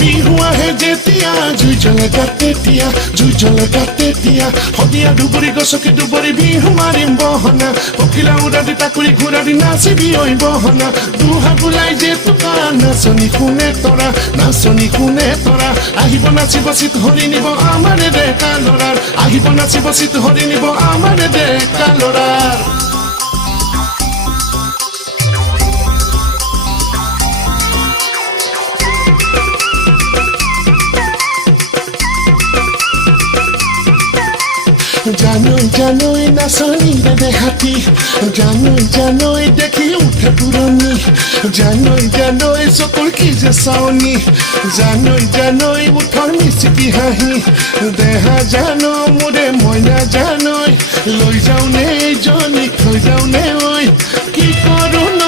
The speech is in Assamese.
বিহু আহে যেতিয়া জুই জ্বলে তেতিয়া সদিয়া দুবৰি গছকি দুবৰি বিহু মাৰিম বহনা পখিলা উৰা দি তাকুৰি ঘূৰা দি নাচিবি ঐ বহনা দুহা বুলাই জেতুকা নাচনি কোনে তৰা আহিব নাচিব চিত হৰি নিব আমাৰে ডেকা ল'ৰাৰ আহিব নাচিব চিত হৰি নিব আমাৰে ডেকা ল'ৰাৰ জানই নাচনি দেহাতি জানই দেখি উঠে পুৰণি জানই চকুৰ কি যে চাৱনি জানই মুঠৰ মিচিকি হাঁহি দেহা জানো মোৰে মইনা জানই লৈ যাওঁ নে জনীক থৈ যাওঁ নে ঐ কি কৰোঁ